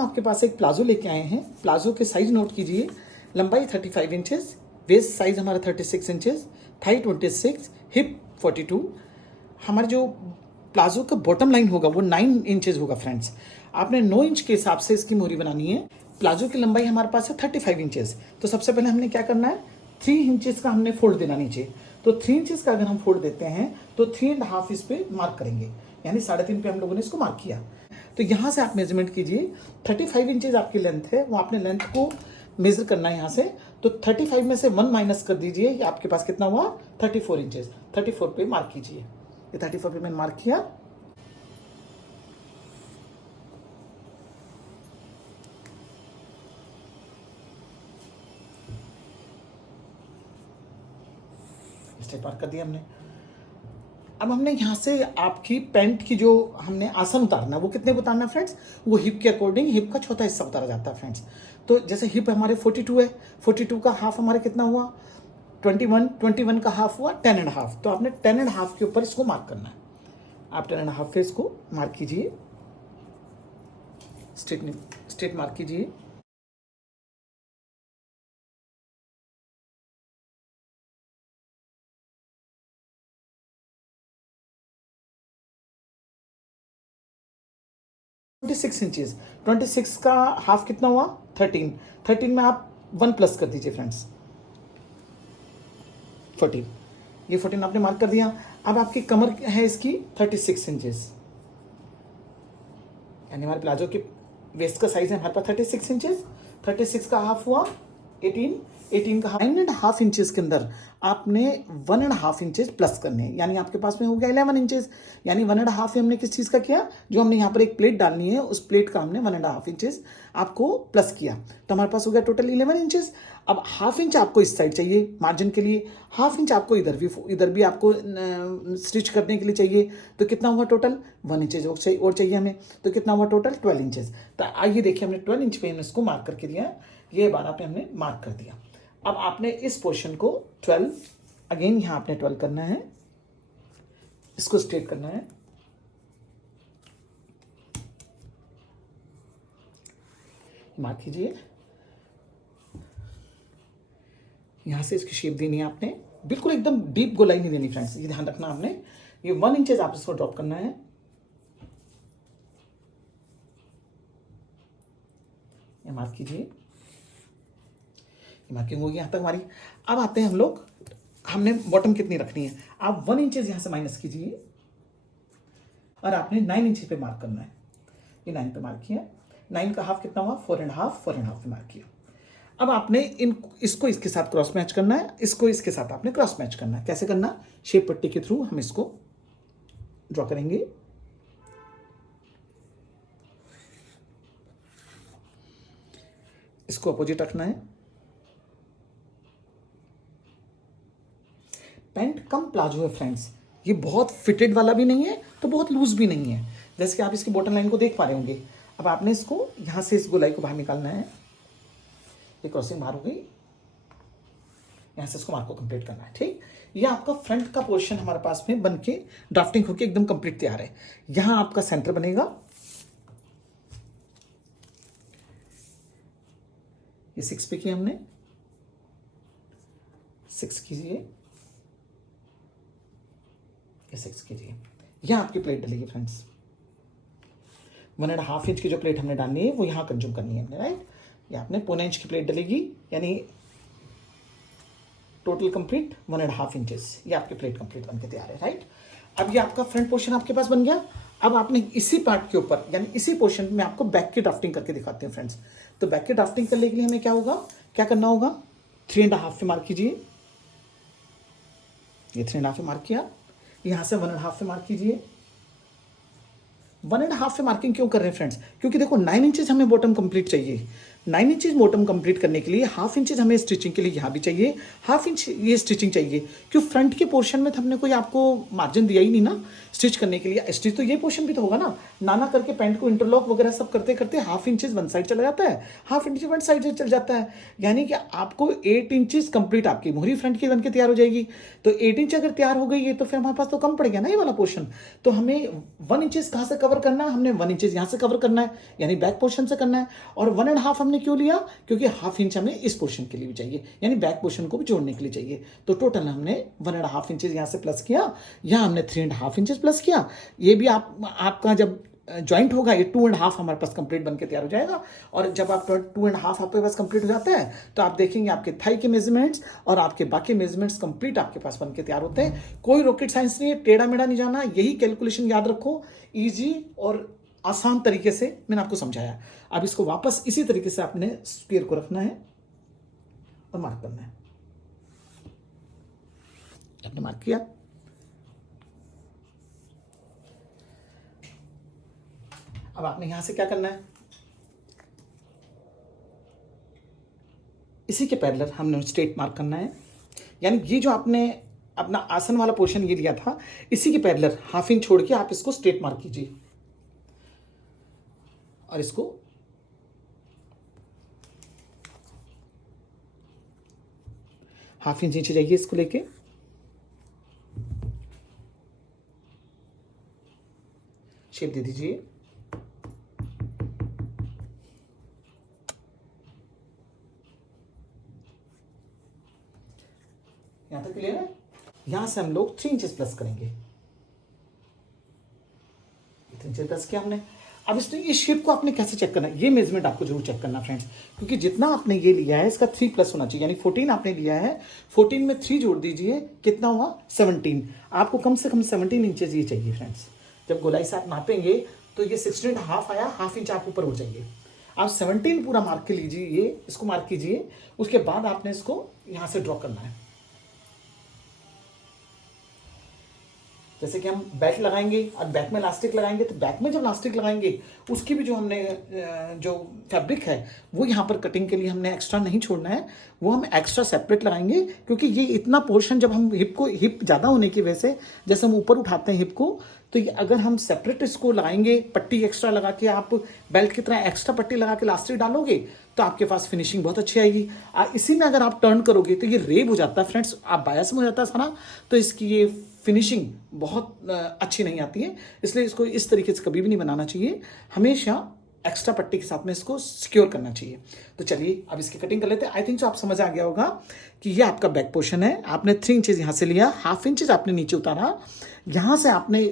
हम आपके पास एक प्लाजो लेके आए हैं। प्लाजो के साइज नोट कीजिए। लंबाई 35 इंचेस, वेस्ट साइज हमारा 36 इंचेस, थाई 26, हिप 42। हमारा जो प्लाजो का बॉटम लाइन होगा वो 9 इंचेस होगा फ्रेंड्स। आपने 9 इंच के हिसाब से इसकी मोहरी बनानी है। प्लाजो की लंबाई हमारे पास है 35 इंचेस। तो सबसे पहले हमने क्या करना है, 3 इंचेस का हमने फोल्ड देना नीचे। तो 3 इंचेस का अगर हम फोल्ड देते हैं तो 3.5 इस पे मार्क करेंगे, यानी 3.5 पे हम लोगों ने इसको मार्क किया। तो यहाँ से आप मेजरमेंट कीजिए। 35 इंचेस आपकी लेंथ है, वो आपने लेंथ को मेजर करना है यहाँ से। तो 35 में से 1 माइनस कर दीजिए, ये आपके पास कितना हुआ, 34 इंचेस। 34 पे मार्क कीजिए। ये 34 पे मैंने मार्क किया। स्टेप मार्क कर दिया हमने। अब हमने यहाँ से आपकी पैंट की जो हमने आसन उतारना है वो कितने को उतारना है फ्रेंड्स, वो हिप के अकॉर्डिंग हिप का चौथा हिस्सा उतारा जाता है फ्रेंड्स। तो जैसे हिप हमारे 42 है, 42 का हाफ हमारे कितना हुआ 21, 21 का हाफ हुआ 10.5। तो आपने 10.5 के ऊपर इसको मार्क करना है। आप 10.5 पे इसको मार्क कीजिए, स्ट्रेट मार्क कीजिए। सिक्स इंचेस, 26 का हाफ कितना हुआ 13। 13 में आप 1 प्लस कर दीजिए फ्रेंड्स, 14। ये 14 आपने मार्क कर दिया। अब आपकी कमर है इसकी 36 इंचेस, यानी हमारे प्लाजो के वेस्ट का साइज है हमारे पास 36 इंचेस। 36 का हाफ हुआ 18, 18 का 9.5 इंचेस के अंदर आपने 1.5 इंचेस प्लस करने हैं, यानी आपके पास में हो गया 11 इंचेस। यानी 1.5 हमने किस चीज़ का किया, जो हमने यहाँ पर एक प्लेट डालनी है उस प्लेट का हमने 1.5 इंचेस आपको प्लस किया। तो हमारे पास हो गया टोटल 11 इंचेस। अब हाफ इंच आपको इस साइड चाहिए मार्जिन के लिए, हाफ इंच आपको इधर भी आपको स्टिच करने के लिए चाहिए। तो कितना हुआ टोटल 1 इंचेस और चाहिए हमें। तो कितना हुआ टोटल 12 इंचेस। तो आइए देखिए, हमने 12 इंच पे हमने इसको मार्क करके दिया। ये 12 पे हमने मार्क कर दिया। अब आपने इस पोर्शन को 12, अगेन यहाँ आपने 12 करना है, इसको स्ट्रेट करना है। मार्क कीजिए। यहां से इसकी शेप देनी है आपने, बिल्कुल एकदम डीप गोलाई नहीं देनी फ्रेंड्स, ये ध्यान रखना आपने। ये 1 इंचेस आप इसको ड्रॉप करना है। ये मार्क कीजिए। मार्किंग होगी यहाँ तक हमारी। अब आते हैं हम लोग, हमने बॉटम कितनी रखनी है। आप 1 इंचेस यहां से माइनस कीजिए और आपने 9 इंच पे मार्क करना है। ये 9 पे मार्क किया। 9 का हाफ कितना हुआ 4.5, 4.5 पे मार्क किया। अब आपने इसको इसके साथ क्रॉस मैच करना है, इसको इसके साथ आपने क्रॉस मैच करना है। कैसे करना, शेप पट्टी के थ्रू हम इसको ड्रॉ करेंगे। इसको अपोजिट रखना है। पैंट कम प्लाजो है फ्रेंड्स, ये बहुत फिटेड वाला भी नहीं है तो बहुत लूज भी नहीं है, जैसे कि आप इसकी बॉटम लाइन को देख पा रहे होंगे। अब आपने इसको यहां से इस गोलाई को बाहर निकालना है। ये क्रॉसिंग बाहर हो गई, यहां से इसको मार्क को कंप्लीट करना है। ठीक, ये आपका फ्रंट का पोर्शन हमारे पास में बन के ड्राफ्टिंग होके एकदम कंप्लीट तैयार है। यहां आपका सेंटर बनेगा। ये 6 पे किया हमने, 6 कीजिए, ये 6 कीजिए। यहां आपकी प्लेट डलेगी फ्रेंड्स। 1.5 इंच की जो प्लेट हमने डालनी है वो यहां कंज्यूम करनी है हमने, राइट। ये आपने 1.25 इंच की प्लेट डलेगी, यानी टोटल कंप्लीट 1.5 इंचेस। ये आपकी प्लेट कंप्लीट बनके तैयार है, राइट। अब ये आपका फ्रंट पोर्शन आपके पास बन गया। अब आपने इसी पार्ट के ऊपर, यानी इसी पोर्शन में आपको बैक की ड्राफ्टिंग करके दिखाते हैं फ्रेंड्स। तो बैक की ड्राफ्टिंग करने के लिए हमें क्या होगा, क्या करना होगा, 3.5 पे मार्क कीजिए। ये 3.5 पे मार्क किया। यहां से 1.5 पे मार्क कीजिए। 1.5 पे मार्किंग क्यों कर रहे हैं फ्रेंड्स, क्योंकि देखो 9 इंचेस हमें बॉटम कंप्लीट चाहिए। 9 इंचेस बॉटम कंप्लीट करने के लिए हाफ इंचेस हमें स्टिचिंग के लिए यहाँ भी चाहिए, हाफ इंच ये स्टिचिंग चाहिए, क्यों फ्रंट के पोर्शन में तो हमने कोई आपको मार्जिन दिया ही नहीं ना स्टिच करने के लिए। स्टिच तो ये पोर्शन भी तो होगा ना, नाना करके पैंट को इंटरलॉक वगैरह सब करते करते हाफ इंचेस वन साइड चला जाता है, हाफ इंच वन साइड चल जाता है, यानी कि आपको 8 इंचेस कंप्लीट आपकी मोहरी फ्रंट की बन के तैयार हो जाएगी। तो 8 इंच अगर तैयार हो गई है तो फिर हमारे पास तो कम पड़ गया ना ये वाला पोर्शन। तो हमें 1 इंचेस कहाँ से कवर करना है, हमने 1 इंचेस यहाँ से कवर करना है, यानी बैक पोर्शन से करना है। और 1.5 हमने क्यों लिया, क्योंकि हाफ इंच हमें इस पोर्शन के लिए भी चाहिए, यानी बैक पोर्शन को भी जोड़ने के लिए चाहिए। तो टोटल हमने 1.5 इंचेस यहाँ से प्लस किया, यहाँ हमने 3.5 इंचेस प्लस किया। ये भी आपका जब ज्वाइंट होगा ये 2.5 हमारे पास कंप्लीट बनके तैयार हो जाएगा। और जब आप 2.5 आपके पास कंप्लीट हो जाता है तो आप देखेंगे आपके थाई के मेजरमेंट्स और आपके बाकी मेजरमेंट्स कंप्लीट आपके पास बनके तैयार होते हैं। कोई रॉकेट साइंस नहीं है, टेढ़ा मेढ़ा नहीं जाना, यही कैलकुलेशन याद रखो, इजी और आसान तरीके से मैंने आपको समझाया। अब इसको वापस इसी तरीके से आपने स्क्वायर को रखना है और मार्क करना है। आपने मार्क किया, अब आपने यहां से क्या करना है, इसी के पैरेलल हमने स्ट्रेट मार्क करना है, यानी ये जो आपने अपना आसन वाला पोर्शन ये लिया था इसी के पैरेलल हाफ इंच छोड़ के आप इसको स्ट्रेट मार्क कीजिए और इसको हाफ इंच नीचे जाइए, इसको लेके शेप दे दीजिए। यहां तक क्लियर है। यहां से हम लोग 3 इंचेस प्लस करेंगे, 3 इंचेस प्लस किया हमने। अब इस शेप को आपने कैसे चेक करना है, ये मेजरमेंट आपको जरूर चेक करना फ्रेंड्स, क्योंकि जितना आपने ये लिया है इसका 3 प्लस होना चाहिए, यानी 14 आपने लिया है, 14 में 3 जोड़ दीजिए, कितना हुआ 17। आपको कम से कम 17 इंचेस ये चाहिए फ्रेंड्स। जब गोलाई से आप नापेंगे तो ये 16.5 आया, हाफ इंच आप ऊपर हो जाइए। आप 17 पूरा मार्क के लीजिए, ये इसको मार्क कीजिए, उसके बाद आपने इसको यहां से ड्रॉ करना है। जैसे कि हम बेल्ट लगाएंगे और बैक में इलास्टिक लगाएंगे, तो बैक में जब इलास्टिक लगाएंगे उसकी भी जो हमने जो फैब्रिक है वो यहाँ पर कटिंग के लिए हमने एक्स्ट्रा नहीं छोड़ना है, वो हम एक्स्ट्रा सेपरेट लगाएंगे। क्योंकि ये इतना पोर्शन जब हम हिप ज़्यादा होने की वजह से जैसे हम ऊपर उठाते हैं हिप को, तो ये अगर हम सेपरेट इसको लगाएंगे, पट्टी एक्स्ट्रा लगा के, आप बेल्ट की तरह एक्स्ट्रा पट्टी लगा के इलास्टिक डालोगे तो आपके पास फिनिशिंग बहुत अच्छी आएगी। इसी में अगर आप टर्न करोगे तो ये रेब हो जाता है फ्रेंड्स, आप बायस में हो जाता है सारा, तो इसकी ये फिनिशिंग बहुत अच्छी नहीं आती है। इसलिए इसको इस तरीके से कभी भी नहीं बनाना चाहिए, हमेशा एक्स्ट्रा पट्टी के साथ में इसको सिक्योर करना चाहिए। तो चलिए अब इसकी कटिंग कर लेते हैं। आई थिंक सो आप समझ आ गया होगा कि ये आपका बैक पोर्शन है। आपने 3 इंचेस यहाँ से लिया, हाफ इंचेस आपने नीचे उतारा, यहाँ से आपने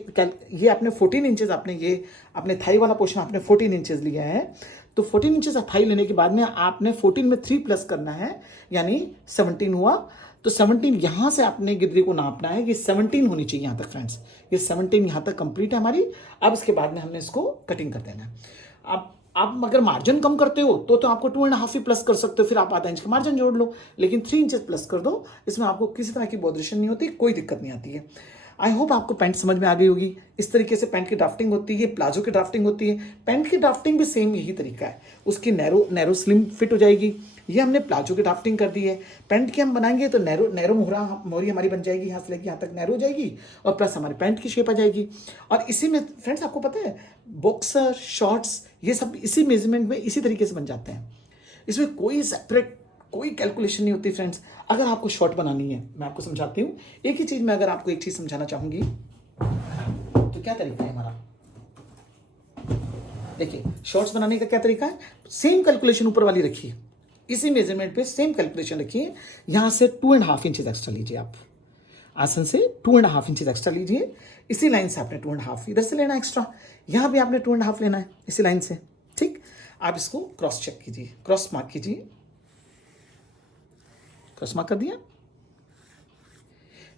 ये आपने 14 इंचेस आपने ये अपने थाई वाला पोर्शन आपने 14 इंचेस लिया है। तो 14 इंचेस थाई लेने के बाद में आपने 14 में 3 प्लस करना है, यानी 17 हुआ। तो 17 यहाँ से आपने गिद्दी को नापना है कि 17 होनी चाहिए यहाँ तक फ्रेंड्स, ये 17 यहाँ तक कंप्लीट है हमारी। अब इसके बाद में हमने इसको कटिंग कर देना है। अब आप अगर मार्जिन कम करते हो तो आपको 2.5 ही प्लस कर सकते हो, फिर आप आधा इंच का मार्जिन जोड़ लो, लेकिन 3 इंचेस प्लस कर दो, इसमें आपको किसी तरह की बॉदरेशन नहीं होती, कोई दिक्कत नहीं आती है। आई होप आपको पैंट समझ में आ गई होगी। इस तरीके से पैंट की ड्राफ्टिंग होती है, प्लाजो की ड्राफ्टिंग होती है। पैंट की ड्राफ्टिंग भी सेम यही तरीका है, उसकी नैरो स्लिम फिट हो जाएगी। ये हमने प्लाजो की ड्राफ्टिंग कर दी है। पैंट की हम बनाएंगे तो नैरो मोहरी हमारी बन जाएगी, यहाँ से लेके यहाँ तक नैरो हो जाएगी, और प्लस हमारी पैंट की शेप आ जाएगी। और इसी में फ्रेंड्स आपको पता है बॉक्सर शॉर्ट्स ये सब इसी मेजरमेंट में इसी तरीके से बन जाते हैं। इसमें कोई सेपरेट कोई कैलकुलेशन नहीं होती फ्रेंड्स। अगर आपको शॉर्ट बनानी है, मैं आपको समझाती हूँ एक ही चीज में, अगर आपको एक चीज समझाना चाहूंगी तो क्या तरीका है हमारा, देखिए शॉर्ट्स बनाने का क्या तरीका है। सेम कैलकुलेशन ऊपर वाली रखिए, इसी मेजरमेंट पे सेम कैलकुलेशन रखिए। यहां से 2.5 इंचेस एक्स्ट्रा लीजिए, आप आसन से 2.5 इंचेस एक्स्ट्रा लीजिए। इसी लाइन से आपने 2.5 इधर से लेना एक्स्ट्रा, यहां भी आपने 2.5 लेना है इसी लाइन से, ठीक। आप इसको क्रॉस चेक कीजिए, क्रॉस मार्क कीजिए, क्रॉस मार्क कर दिया।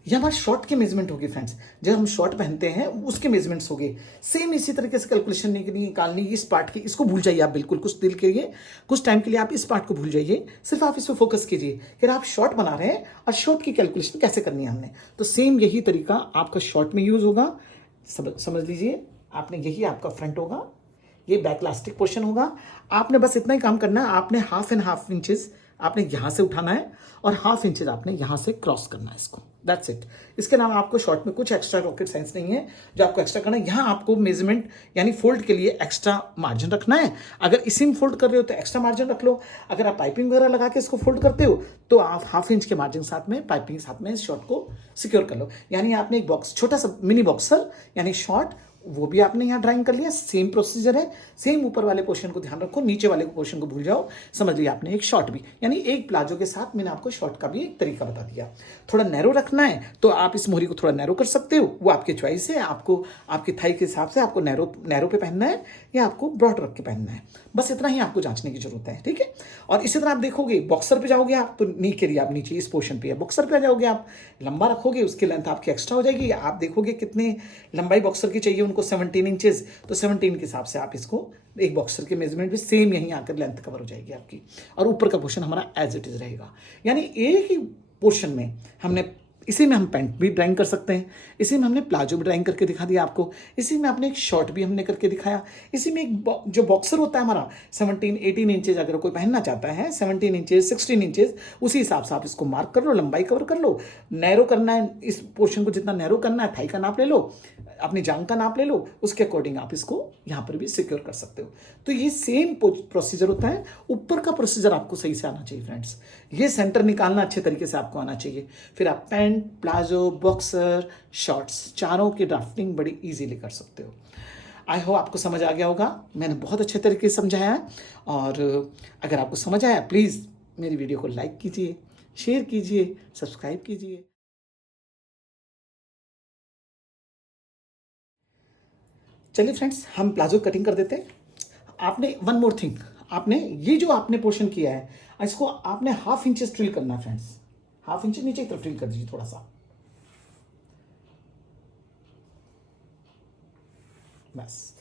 यह हमारे शॉर्ट के मेजरमेंट होगी फ्रेंड्स, जब हम शॉर्ट पहनते हैं उसके मेजरमेंट्स होंगे। सेम इसी तरीके से कैलकुलेशन निकालनी इस पार्ट की, इसको भूल जाइए आप बिल्कुल, कुछ दिल के लिए कुछ टाइम के लिए आप इस पार्ट को भूल जाइए, सिर्फ आप इस पर फोकस कीजिए कि आप शॉर्ट बना रहे हैं और शॉर्ट की कैलकुलेशन कैसे करनी है हमने। तो सेम यही तरीका आपका शॉर्ट में यूज होगा। समझ लीजिए, आपने यही आपका फ्रंट होगा, ये बैक इलास्टिक पोर्शन होगा। आपने बस इतना ही काम करना है, आपने 1.5 इंचेस आपने यहाँ से उठाना है और 1/2 इंचेस आपने यहाँ से क्रॉस करना है इसको। That's it. इसके अलावा आपको शॉर्ट में कुछ एक्स्ट्रा रॉकेट साइंस नहीं है जो आपको एक्स्ट्रा करना है। यहाँ आपको मेजरमेंट यानी फोल्ड के लिए एक्स्ट्रा मार्जिन रखना है। अगर इसी में फोल्ड कर रहे हो तो एक्स्ट्रा मार्जिन रख लो। अगर आप पाइपिंग वगैरह लगा के इसको फोल्ड करते हो तो आप 1/2 इंच के मार्जिन साथ में पाइपिंग साथ में इस शॉर्ट को सिक्योर कर लो। यानी आपने एक बॉक्स छोटा सा मिनी बॉक्सर यानी शॉर्ट वो भी आपने यहाँ ड्राइंग कर लिया। सेम प्रोसीजर है, सेम ऊपर वाले पोर्शन को ध्यान रखो, नीचे वाले पोर्शन को भूल जाओ। समझ लिया आपने एक शॉर्ट भी, यानी एक प्लाजो के साथ मैंने आपको शॉर्ट का भी एक तरीका बता दिया। थोड़ा नैरो रखना है तो आप इस मोहरी को थोड़ा नैरो कर सकते हो, वो आपके चॉइस है। आपको आपकी थाई के हिसाब से आपको नैरो पे पहनना है या आपको ब्रॉड रख के पहनना है, बस इतना ही आपको जांचने की जरूरत है। ठीक है। और इसी तरह आप देखोगे बॉक्सर पे जाओगे आप तो नी के लिए आप नीचे इस पोर्शन पे बॉक्सर पे आ जाओगे, आप लंबा रखोगे उसकी लेंथ आपकी एक्स्ट्रा हो जाएगी। आप देखोगे कितने लंबाई बॉक्सर की चाहिए उनको 17 इंचेस, तो 17 के हिसाब से आप इसको एक बॉक्सर के मेजरमेंट भी सेम यहीं आकर लेंथ कवर हो जाएगी आपकी। और ऊपर का पोर्शन हमारा एज इट इज रहेगा, यानी एक ही पोर्शन में हमने इसी में हम पैंट भी ड्राइंग कर सकते हैं, इसी में हमने प्लाजो भी ड्राइंग करके दिखा दिया आपको, इसी में आपने एक शॉर्ट भी हमने करके दिखाया, इसी में एक जो बॉक्सर होता है हमारा 17-18 इंचेज अगर कोई पहनना चाहता है 17 इंचेज 16 इंचेज उसी हिसाब से आप इसको मार्क कर लो, लंबाई कवर कर लो। नैरो करना है इस पोर्शन को जितना नैरो करना है, थाई का नाप ले लो, अपनी जांग का नाप ले लो, उसके अकॉर्डिंग आप इसको यहाँ पर भी सिक्योर कर सकते हो। तो ये सेम प्रोसीजर होता है। ऊपर का प्रोसीजर आपको सही से आना चाहिए फ्रेंड्स, ये सेंटर निकालना अच्छे तरीके से आपको आना चाहिए। फिर आप पैंट, प्लाजो, बॉक्सर, शॉर्ट्स चारों की ड्राफ्टिंग बड़ी इजीली कर सकते हो। आई होप आपको समझ आ गया होगा, मैंने बहुत अच्छे तरीके से समझाया है। और अगर आपको समझ आया प्लीज़ मेरी वीडियो को लाइक कीजिए, शेयर कीजिए, सब्सक्राइब कीजिए। चलिए फ्रेंड्स हम प्लाजो कटिंग कर देते हैं। आपने वन मोर थिंग, आपने ये जो आपने पोर्शन किया है इसको आपने 1/2 इंचेस ड्रिल करना है फ्रेंड्स, 1/2 इंच नीचे की तरफ ड्रिल कर दीजिए थोड़ा सा, बस।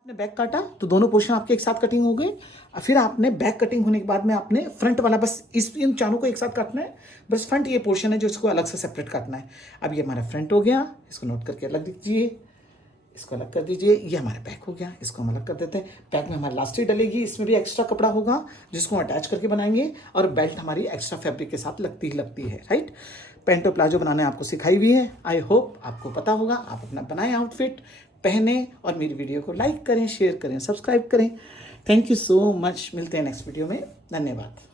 आपने बैक काटा तो दोनों पोर्शन आपके एक साथ कटिंग हो गए। फिर आपने बैक कटिंग होने के बाद में आपने फ्रंट वाला बस इन चारों को एक साथ काटना है। बस फ्रंट ये पोर्शन है जो इसको अलग से सेपरेट काटना है। अब ये हमारा फ्रंट हो गया, इसको नोट करके अलग दीजिए, इसको अलग कर दीजिए। ये हमारा बैक हो गया, इसको हम अलग कर देते हैं। बैक में हमारी लास्टिक डलेगी, इसमें भी एक्स्ट्रा कपड़ा होगा जिसको हम अटैच करके बनाएंगे। और बेल्ट हमारी एक्स्ट्रा फैब्रिक के साथ लगती है, राइट। पैंट और प्लाजो बनाने आपको सिखाई हुई है। आई होप आपको पता होगा, आप अपना बनाएं आउटफिट, पहने और मेरी वीडियो को लाइक करें, शेयर करें, सब्सक्राइब करें। Thank you so much. मिलते हैं नेक्स्ट वीडियो में। धन्यवाद।